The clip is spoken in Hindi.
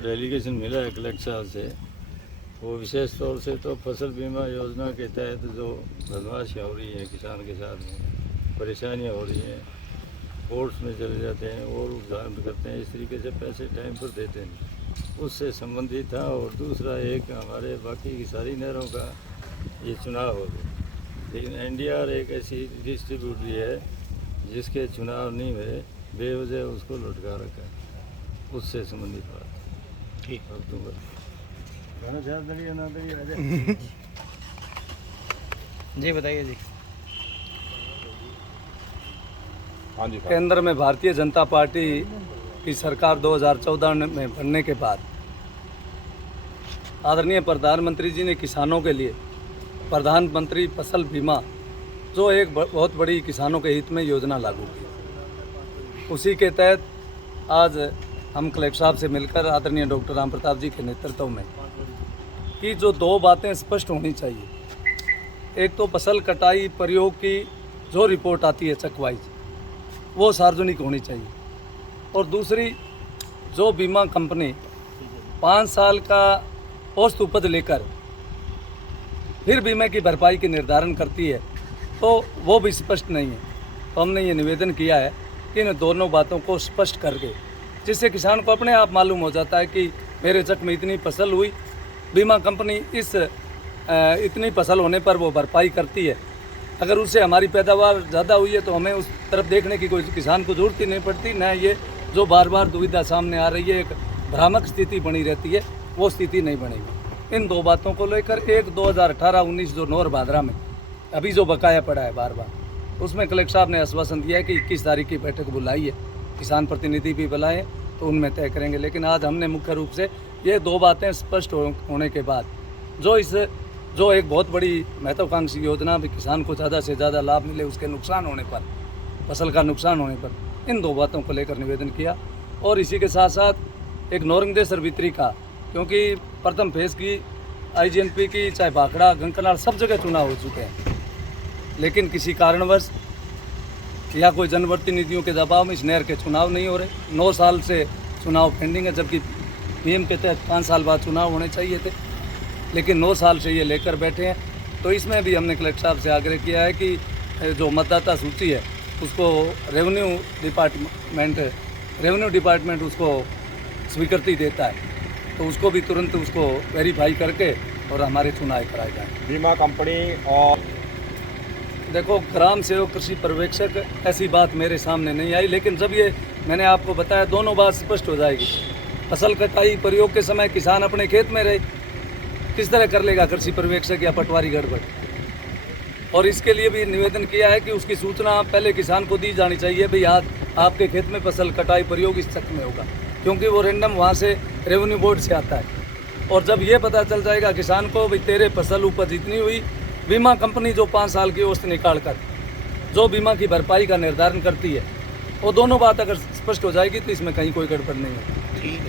डेलीगेशन मिला है कलेक्टर साहब से, वो विशेष तौर से तो फसल बीमा योजना के तहत जो बदमाशियाँ हो रही हैं किसान के साथ में, परेशानियाँ हो रही हैं, कोर्ट्स में चले जाते हैं और उदाहरण करते हैं, इस तरीके से पैसे टाइम पर देते नहीं, उससे संबंधित था। और दूसरा एक हमारे बाकी की सारी नहरों का ये चुनाव हो गया, लेकिन एनडीआर एक ऐसी डिस्ट्रीब्यूटरी है जिसके चुनाव नहीं हुए, बेवजह उसको लटका रखा है, उससे संबंधित बात। ठीक अब तुम जी बताइए जी। हाँ जी। केंद्र में भारतीय जनता पार्टी की सरकार 2014 में बनने के बाद आदरणीय प्रधानमंत्री जी ने किसानों के लिए प्रधानमंत्री फसल बीमा, जो एक बहुत बड़ी किसानों के हित में योजना लागू की, उसी के तहत आज हम कलेक्टर साहब से मिलकर आदरणीय डॉक्टर राम प्रताप जी के नेतृत्व में कि जो दो बातें स्पष्ट होनी चाहिए, एक तो फसल कटाई प्रयोग की जो रिपोर्ट आती है चकवाइज, वो सार्वजनिक होनी चाहिए, और दूसरी जो बीमा कंपनी 5 साल का औसत उपज लेकर फिर बीमे की भरपाई की निर्धारण करती है, तो वो भी स्पष्ट नहीं है। तो हमने ये निवेदन किया है कि इन दोनों बातों को स्पष्ट करके, जिससे किसान को अपने आप मालूम हो जाता है कि मेरे चक में इतनी फसल हुई, बीमा कंपनी इतनी फसल होने पर वो भरपाई करती है। अगर उससे हमारी पैदावार ज़्यादा हुई है तो हमें उस तरफ देखने की कोई किसान को जरूरत ही नहीं पड़ती। न ये जो बार बार दुविधा सामने आ रही है, एक भ्रामक स्थिति बनी रहती है, वो स्थिति नहीं बनेगी। इन दो बातों को लेकर एक 2018-19 जो नौर भादरा में अभी जो बकाया पड़ा है बार बार, उसमें कलेक्टर साहब ने आश्वासन दिया है कि 21 तारीख की बैठक बुलाई है, किसान प्रतिनिधि भी बुलाएं तो उनमें तय करेंगे। लेकिन आज हमने मुख्य रूप से ये दो बातें स्पष्ट होने के बाद जो एक बहुत बड़ी महत्वाकांक्षी योजना भी किसान को ज़्यादा से ज़्यादा लाभ मिले, उसके नुकसान होने पर, फसल का नुकसान होने पर, इन दो बातों को लेकर निवेदन किया। और इसी के साथ साथ एक नौरंगदेसर वितरी का, क्योंकि प्रथम फेज़ की IGNP की चाहे भाखड़ा गंकनाल सब जगह चुनाव हो चुके हैं, लेकिन किसी कारणवश या कोई जनप्रतिनिधियों के दबाव में इस नहर के चुनाव नहीं हो रहे। 9 साल से चुनाव पेंडिंग है, जबकि PM के तहत 5 साल बाद चुनाव होने चाहिए थे, लेकिन 9 साल से ये लेकर बैठे हैं। तो इसमें भी हमने कलेक्टर साहब से आग्रह किया है कि जो मतदाता सूची है उसको रेवेन्यू डिपार्टमेंट उसको स्वीकृति देता है, तो उसको भी तुरंत उसको वेरीफाई करके और हमारे चुनाव कराए जाएँ। बीमा कंपनी और देखो, ग्राम सेवक कृषि पर्यवेक्षक ऐसी बात मेरे सामने नहीं आई, लेकिन जब ये मैंने आपको बताया, दोनों बात स्पष्ट हो जाएगी। फसल कटाई प्रयोग के समय किसान अपने खेत में रहे, किस तरह कर लेगा कृषि पर्यवेक्षक या पटवारी गड़बड़। और इसके लिए भी निवेदन किया है कि उसकी सूचना पहले किसान को दी जानी चाहिए, भाई आज आपके खेत में फसल कटाई प्रयोग इस चक में होगा, क्योंकि वो रेंडम वहाँ से रेवेन्यू बोर्ड से आता है। और जब ये पता चल जाएगा किसान को भाई तेरे फसल उपज इतनी हुई, बीमा कंपनी जो 5 साल की औसत निकाल कर जो बीमा की भरपाई का निर्धारण करती है, वो दोनों बात अगर स्पष्ट हो जाएगी तो इसमें कहीं कोई गड़बड़ नहीं है। ठीक है।